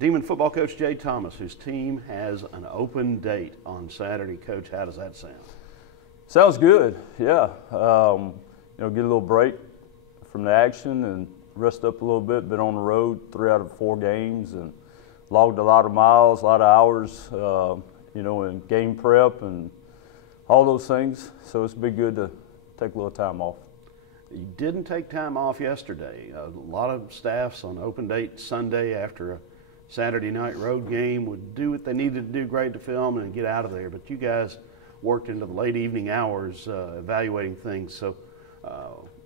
Demon football coach Jay Thomas, whose team has an open date on Saturday. Coach, how does that sound? Sounds good, yeah. Get a little break from the action and rest up a little bit. Been on the road 3 out of 4 games and logged a lot of miles, a lot of hours, in game prep and all those things. So it's been good to take a little time off. You didn't take time off yesterday. A lot of staffs on open date Sunday after a Saturday night road game would do what they needed to do, grade the film, and get out of there. But you guys worked into the late evening hours evaluating things. So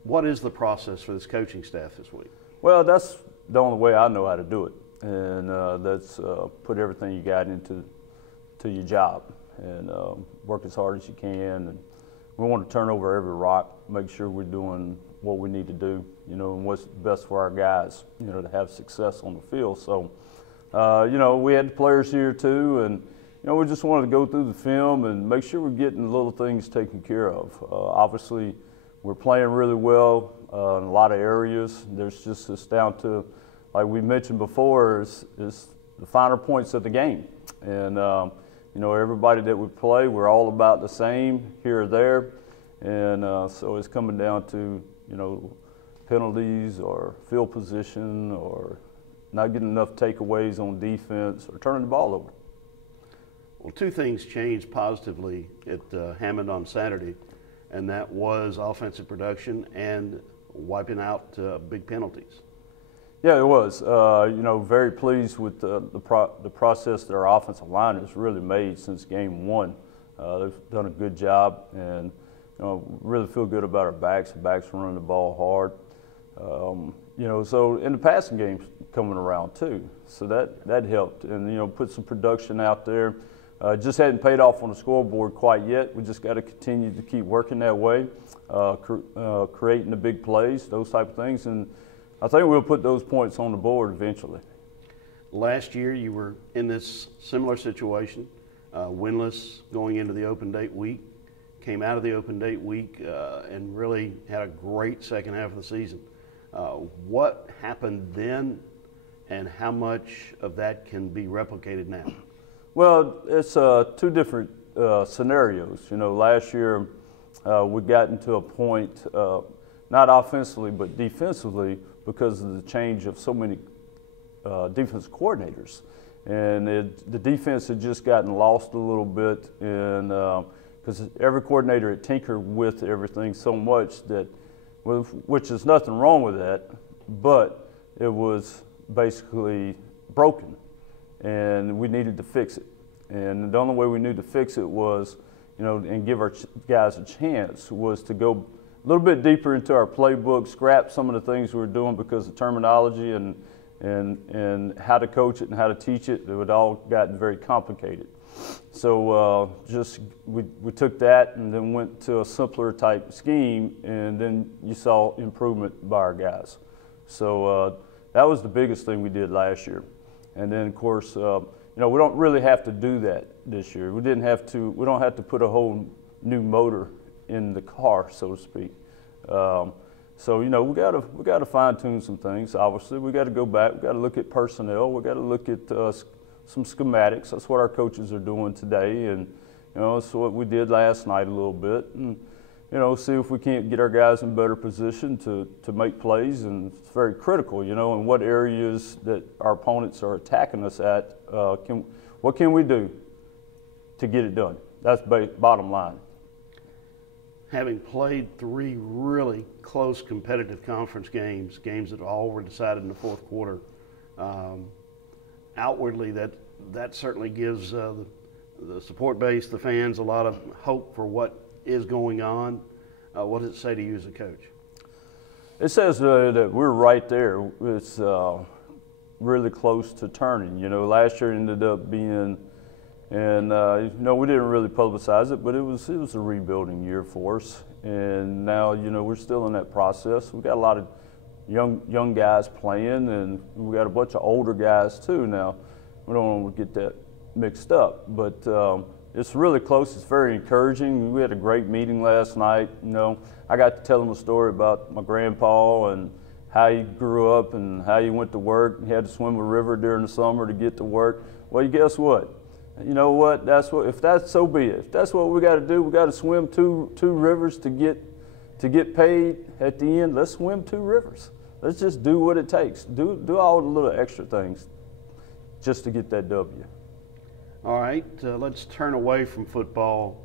what is the process for this coaching staff this week? Well, that's the only way I know how to do it. And that's put everything you got into your job and work as hard as you can. And we want to turn over every rock, make sure we're doing what we need to do, and what's best for our guys, to have success on the field. So, we had the players here too, and, we just wanted to go through the film and make sure we're getting the little things taken care of. Obviously, we're playing really well in a lot of areas. There's just this down to, like we mentioned before, is the finer points of the game. And, everybody that we play, we're all about the same here or there. And so it's coming down to, penalties or field position or not getting enough takeaways on defense or turning the ball over. Well, 2 things changed positively at Hammond on Saturday, and that was offensive production and wiping out big penalties. Yeah, it was. Very pleased with the process that our offensive line has really made since game 1. They've done a good job, and really feel good about our backs. The backs running the ball hard. So in the passing game's coming around too, so that helped, and put some production out there. Just hadn't paid off on the scoreboard quite yet. We just got to continue to keep working that way, creating the big plays, those type of things, and I think we'll put those points on the board eventually. Last year you were in this similar situation, winless going into the open date week, came out of the open date week and really had a great second half of the season. What happened then, and how much of that can be replicated now? Well, it's 2 different scenarios. Last year we got into a point, not offensively but defensively, because of the change of so many defense coordinators. And the defense had just gotten lost a little bit, and because every coordinator had tinkered with everything so much that, which is nothing wrong with that, but it was basically broken, and we needed to fix it. And the only way we knew to fix it was, and give our guys a chance, was to go a little bit deeper into our playbook, scrap some of the things we were doing because of terminology and how to coach it and how to teach it. It had all gotten very complicated. So we took that and then went to a simpler type scheme, and then you saw improvement by our guys. So that was the biggest thing we did last year. And then of course, we don't really have to do that this year. We don't have to put a whole new motor in the car, so to speak. So we got to fine tune some things. Obviously, we got to go back. We got to look at personnel. We got to look at some schematics. That's what our coaches are doing today, and that's what we did last night a little bit. And see if we can't get our guys in better position to make plays. And it's very critical, in what areas that our opponents are attacking us at. What can we do to get it done? That's bottom line. Having played 3 really close competitive conference games that all were decided in the 4th quarter, outwardly that certainly gives the support base, the fans, a lot of hope for what is going on. What does it say to you as a coach? It says that we're right there. It's really close to turning. Last year ended up being, and we didn't really publicize it, but it was a rebuilding year for us. And now we're still in that process. We got a lot of young guys playing, and we got a bunch of older guys too. Now we don't want to get that mixed up, but it's really close. It's very encouraging. We had a great meeting last night. I got to tell them a story about my grandpa and how he grew up and how he went to work. He had to swim a river during the summer to get to work. Well, guess what? You know what? If that's so be it. If that's what we got to do, we got to swim two rivers to get paid at the end. Let's swim 2 rivers. Let's just do what it takes. Do all the little extra things just to get that W. All right, let's turn away from football,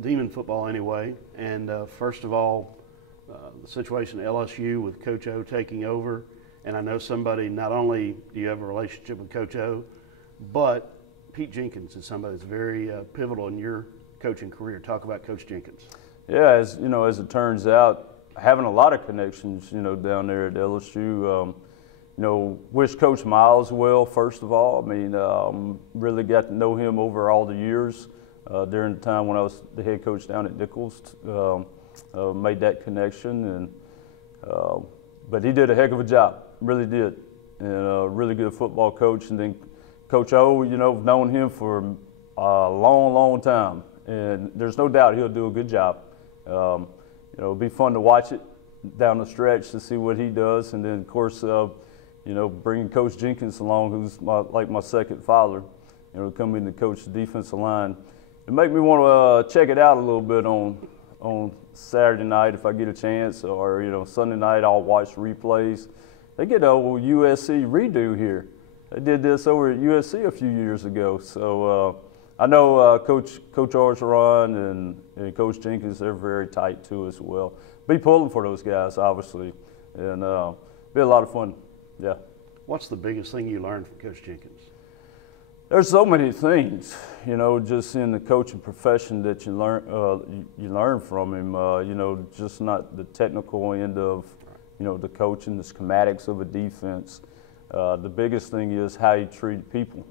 Demon football anyway. And first of all, the situation at LSU with Coach O taking over. And I know somebody, not only do you have a relationship with Coach O, but Pete Jenkins is somebody that's very pivotal in your coaching career. Talk about Coach Jenkins. Yeah, as it turns out, having a lot of connections, down there at LSU. Wish Coach Miles well, first of all. I mean, really got to know him over all the years during the time when I was the head coach down at Nichols. Made that connection, but he did a heck of a job, really did, and a really good football coach. And then Coach O, known him for a long, long time, and there's no doubt he'll do a good job. It'll be fun to watch it down the stretch to see what he does, and then of course, bringing Coach Jenkins along, who's like my second father, come in to coach the defensive line. It make me want to check it out a little bit on Saturday night if I get a chance, or Sunday night I'll watch replays. They get a old USC redo here. They did this over at USC a few years ago, so I know Coach Orgeron and Coach Jenkins, they're very tight too as well. Be pulling for those guys, obviously, and be a lot of fun. Yeah. What's the biggest thing you learned from Coach Jenkins? There's so many things, just in the coaching profession that you learn from him. Just not the technical end of, the coaching, the schematics of a defense. The biggest thing is how he treated people.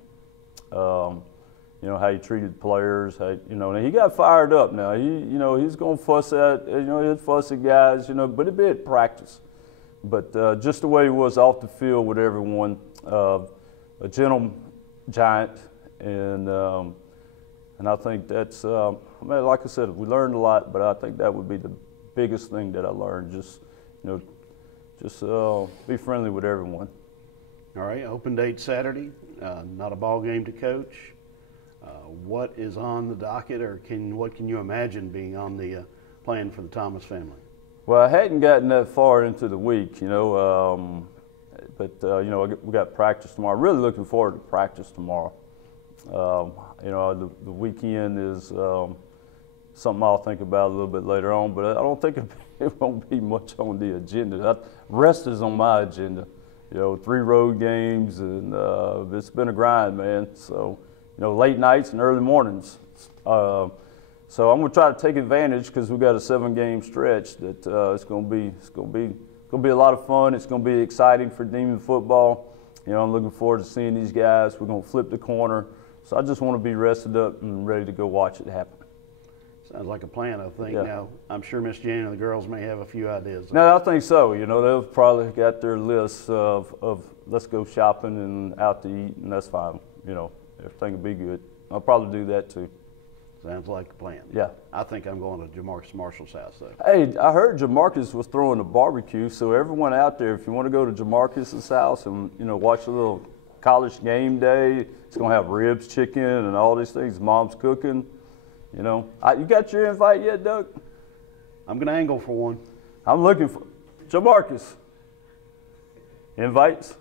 How he treated players. And he got fired up now. He's gonna fuss at, he'll fuss at guys, but it'd be at practice. But just the way he was off the field with everyone, a gentle giant, and I think that's, like I said, we learned a lot, but I think that would be the biggest thing that I learned. Just be friendly with everyone. All right, open date Saturday, not a ball game to coach. What is on the docket, or what can you imagine being on the plan for the Thomas family? Well, I hadn't gotten that far into the week, but we got practice tomorrow. Really looking forward to practice tomorrow. The weekend is something I'll think about a little bit later on, but I don't think it won't be much on the agenda. Rest is on my agenda. 3 road games, and it's been a grind, man. So, late nights and early mornings. So I'm gonna try to take advantage, because we got a 7-game stretch that it's gonna be a lot of fun. It's gonna be exciting for Demon football. I'm looking forward to seeing these guys. We're gonna flip the corner. So I just want to be rested up and ready to go watch it happen. Sounds like a plan, I think. Yeah. Now, I'm sure Miss Jen and the girls may have a few ideas. No, I think so. They've probably got their list of let's go shopping and out to eat, and that's fine. Everything will be good. I'll probably do that too. Sounds like a plan. Yeah. I think I'm going to Jamarcus Marshall's house, though. Hey, I heard Jamarcus was throwing a barbecue, so everyone out there, if you want to go to Jamarcus's house and, watch a little college game day, it's going to have ribs, chicken, and all these things. Mom's cooking, You got your invite yet, Doug? I'm going to angle for one. I'm looking for Jamarcus. Invites?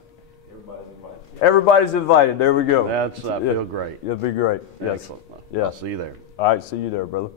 Everybody's invited. Everybody's invited. There we go. I feel great. It'll be great. Yes. Excellent. Yeah. I'll see you there. All right, see you there, brother.